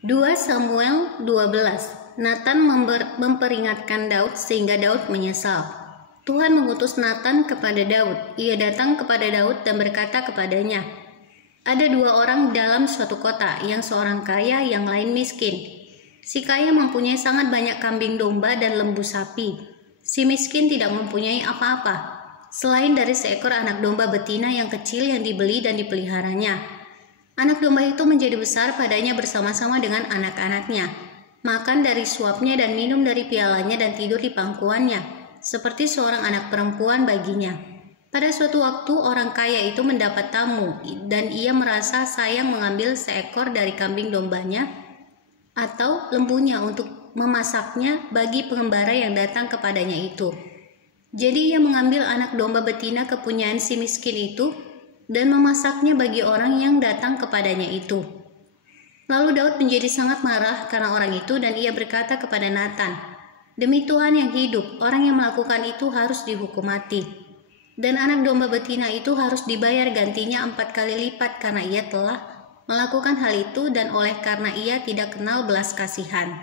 2 Samuel 12. Nathan memperingatkan Daud sehingga Daud menyesal. Tuhan mengutus Nathan kepada Daud. Ia datang kepada Daud dan berkata kepadanya, "Ada 2 orang dalam suatu kota, yang seorang kaya, yang lain miskin. Si kaya mempunyai sangat banyak kambing domba dan lembu sapi. Si miskin tidak mempunyai apa-apa, selain dari seekor anak domba betina yang kecil yang dibeli dan dipeliharanya. Anak domba itu menjadi besar padanya bersama-sama dengan anak-anaknya, makan dari suapnya dan minum dari pialanya dan tidur di pangkuannya, seperti seorang anak perempuan baginya. Pada suatu waktu orang kaya itu mendapat tamu, dan ia merasa sayang mengambil seekor dari kambing dombanya atau lembunya untuk memasaknya bagi pengembara yang datang kepadanya itu. Jadi ia mengambil anak domba betina kepunyaan si miskin itu dan memasaknya bagi orang yang datang kepadanya itu. Lalu Daud menjadi sangat marah karena orang itu, dan ia berkata kepada Nathan, "Demi Tuhan yang hidup, orang yang melakukan itu harus dihukum mati. Dan anak domba betina itu harus dibayar gantinya 4 kali lipat karena ia telah melakukan hal itu dan oleh karena ia tidak kenal belas kasihan."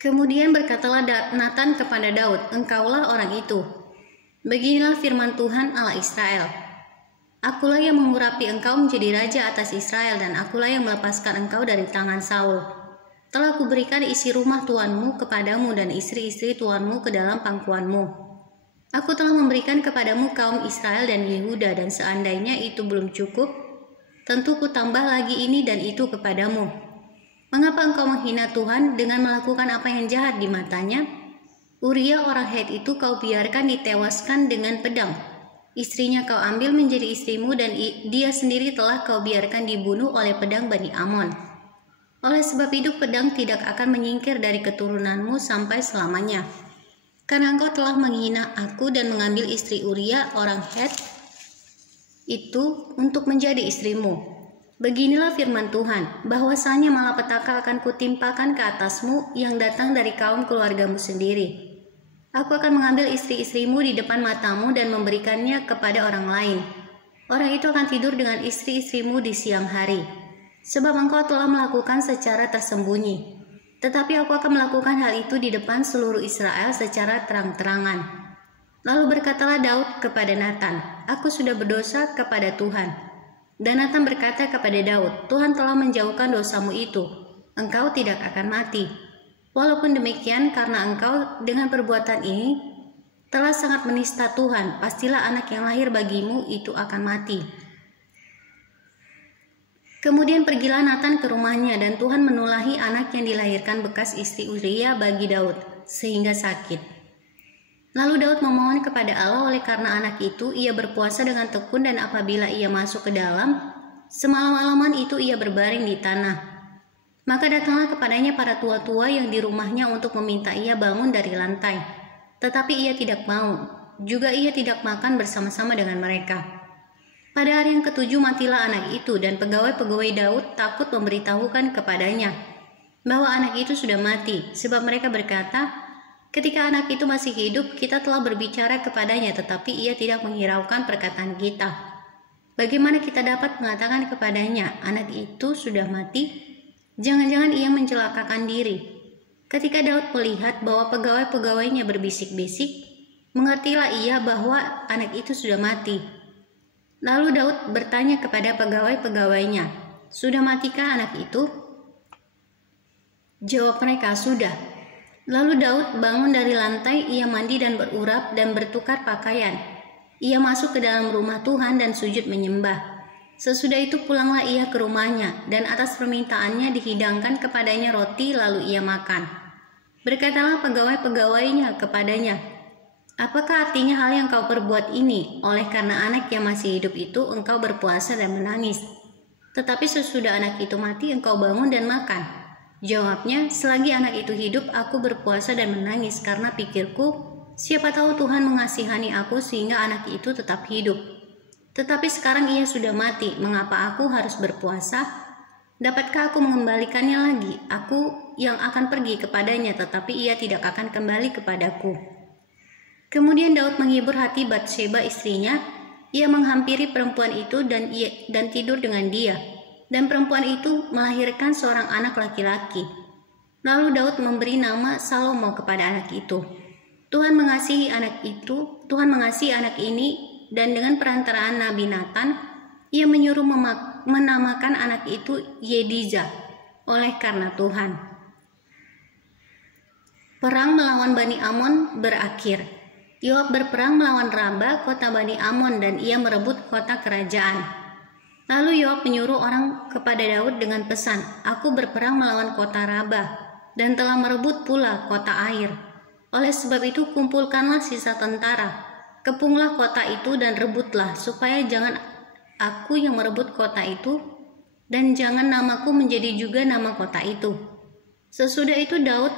Kemudian berkatalah Nathan kepada Daud, "Engkaulah orang itu. Beginilah firman Tuhan Allah Israel. Akulah yang mengurapi engkau menjadi raja atas Israel, dan akulah yang melepaskan engkau dari tangan Saul. Telah kuberikan isi rumah tuanmu kepadamu dan istri-istri tuanmu ke dalam pangkuanmu. Aku telah memberikan kepadamu kaum Israel dan Yehuda, dan seandainya itu belum cukup, tentu kutambah lagi ini dan itu kepadamu. Mengapa engkau menghina Tuhan dengan melakukan apa yang jahat di matanya? Uria orang Het itu kau biarkan ditewaskan dengan pedang. Istrinya kau ambil menjadi istrimu, dan dia sendiri telah kau biarkan dibunuh oleh pedang Bani Amon. Oleh sebab itu pedang tidak akan menyingkir dari keturunanmu sampai selamanya. Karena engkau telah menghina aku dan mengambil istri Uria orang Het itu untuk menjadi istrimu. Beginilah firman Tuhan, bahwasanya malapetaka akan kutimpakan ke atasmu yang datang dari kaum keluargamu sendiri. Aku akan mengambil istri-istrimu di depan matamu dan memberikannya kepada orang lain. Orang itu akan tidur dengan istri-istrimu di siang hari, sebab engkau telah melakukan secara tersembunyi. Tetapi aku akan melakukan hal itu di depan seluruh Israel secara terang-terangan." Lalu berkatalah Daud kepada Nathan, "Aku sudah berdosa kepada Tuhan." Dan Nathan berkata kepada Daud, "Tuhan telah menjauhkan dosamu itu. Engkau tidak akan mati. Walaupun demikian, karena engkau dengan perbuatan ini telah sangat menista Tuhan, pastilah anak yang lahir bagimu itu akan mati." Kemudian pergilah Nathan ke rumahnya, dan Tuhan menulahi anak yang dilahirkan bekas istri Uria bagi Daud, sehingga sakit. Lalu Daud memohon kepada Allah oleh karena anak itu. Ia berpuasa dengan tekun, dan apabila ia masuk ke dalam, semalam-malaman itu ia berbaring di tanah. Maka datanglah kepadanya para tua-tua yang di rumahnya untuk meminta ia bangun dari lantai. Tetapi ia tidak mau, juga ia tidak makan bersama-sama dengan mereka. Pada hari yang ke-7 matilah anak itu, dan pegawai-pegawai Daud takut memberitahukan kepadanya bahwa anak itu sudah mati, sebab mereka berkata, "Ketika anak itu masih hidup, kita telah berbicara kepadanya, tetapi ia tidak menghiraukan perkataan kita. Bagaimana kita dapat mengatakan kepadanya, anak itu sudah mati? Jangan-jangan ia mencelakakan diri." Ketika Daud melihat bahwa pegawai-pegawainya berbisik-bisik, mengertilah ia bahwa anak itu sudah mati. Lalu Daud bertanya kepada pegawai-pegawainya, "Sudah matikah anak itu?" Jawab mereka, "Sudah." Lalu Daud bangun dari lantai, ia mandi dan berurap dan bertukar pakaian. Ia masuk ke dalam rumah Tuhan dan sujud menyembah. Sesudah itu pulanglah ia ke rumahnya, dan atas permintaannya dihidangkan kepadanya roti, lalu ia makan. Berkatalah pegawai-pegawainya kepadanya, "Apakah artinya hal yang kau perbuat ini? Oleh karena anak yang masih hidup itu engkau berpuasa dan menangis. Tetapi sesudah anak itu mati engkau bangun dan makan." Jawabnya, "Selagi anak itu hidup aku berpuasa dan menangis, karena pikirku, siapa tahu Tuhan mengasihani aku sehingga anak itu tetap hidup. Tetapi sekarang ia sudah mati, mengapa aku harus berpuasa? Dapatkah aku mengembalikannya lagi? Aku yang akan pergi kepadanya, tetapi ia tidak akan kembali kepadaku." Kemudian Daud menghibur hati Batsheba istrinya. Ia menghampiri perempuan itu dan tidur dengan dia. dan perempuan itu melahirkan seorang anak laki-laki. Lalu Daud memberi nama Salomo kepada anak itu. Tuhan mengasihi anak ini, dan dengan perantaraan Nabi Natan, ia menyuruh menamakan anak itu Yediza, oleh karena Tuhan. Perang melawan Bani Amon berakhir. Yoab berperang melawan Raba, kota Bani Amon, dan ia merebut kota kerajaan. Lalu Yoab menyuruh orang kepada Daud dengan pesan, "Aku berperang melawan kota Raba, dan telah merebut pula kota air. Oleh sebab itu kumpulkanlah sisa tentara, kepunglah kota itu dan rebutlah, supaya jangan aku yang merebut kota itu, dan jangan namaku menjadi juga nama kota itu." Sesudah itu Daud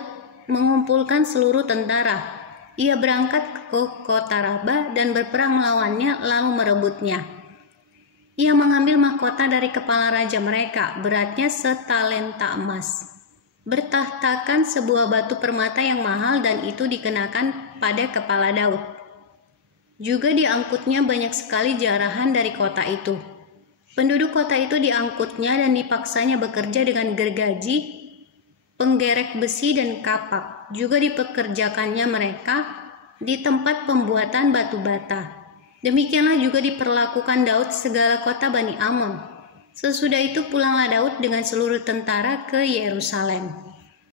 mengumpulkan seluruh tentara. Ia berangkat ke kota Raba dan berperang melawannya, lalu merebutnya. Ia mengambil mahkota dari kepala raja mereka, beratnya setalenta emas. Bertahtakan sebuah batu permata yang mahal, dan itu dikenakan pada kepala Daud. Juga diangkutnya banyak sekali jarahan dari kota itu. Penduduk kota itu diangkutnya dan dipaksanya bekerja dengan gergaji, penggerek besi dan kapak. Juga dipekerjakannya mereka di tempat pembuatan batu bata. Demikianlah juga diperlakukan Daud segala kota Bani Amon. Sesudah itu pulanglah Daud dengan seluruh tentara ke Yerusalem.